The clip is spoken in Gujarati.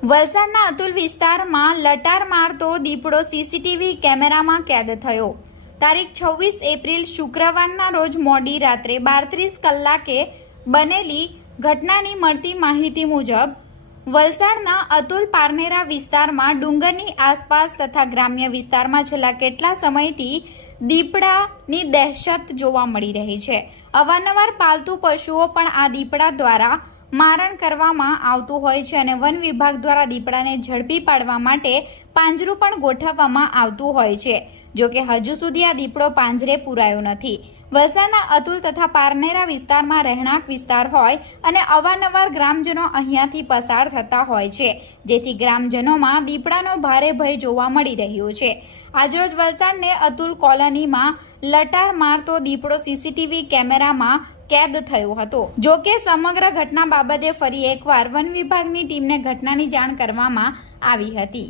વલસાડના અતુલ વિસ્તારમાં લટાર મારતો દીપડો સીસીટીવી કેમેરામાં કેદ થયો। તારીખ 26 એપ્રિલ શુક્રવારના રોજ મોડી રાત્રે 12:30 કલાકે બનેલી ઘટનાની મળતી માહિતી મુજબ વલસાડના અતુલ પારનેરા વિસ્તારમાં ડુંગરની આસપાસ તથા ગ્રામ્ય વિસ્તારમાં છેલ્લા કેટલા સમયથી દીપડાની દહેશત જોવા મળી રહી છે। અવારનવાર પાલતુ પશુઓ પણ આ દીપડા દ્વારા મારણ કરવામાં આવતું હોય છે અને વન વિભાગ દ્વારા દીપડાને ઝડપી પાડવા માટે પાંજરું પણ ગોઠવવામાં આવતું હોય છે। જો કે હજુ સુધી આ દીપડો પાંજરે પુરાયો નથી। વલસાડના અતુલ તથા પારનેરા વિસ્તારમાં રહેણાંક વિસ્તાર હોય અને અવારનવાર ગ્રામજનો અહીંયાથી પસાર થતા હોય છે, જેથી ગ્રામજનોમાં દીપડાનો ભારે ભય જોવા મળી રહ્યો છે। આજરોજ વલસાડને અતુલ કોલોનીમાં લટાર મારતો દીપડો સીસીટીવી કેમેરામાં કેદ થયો હતો। જો કે સમગ્ર ઘટના બાબતે ફરી એકવાર વન વિભાગની ટીમને ઘટનાની જાણ કરવામાં આવી હતી।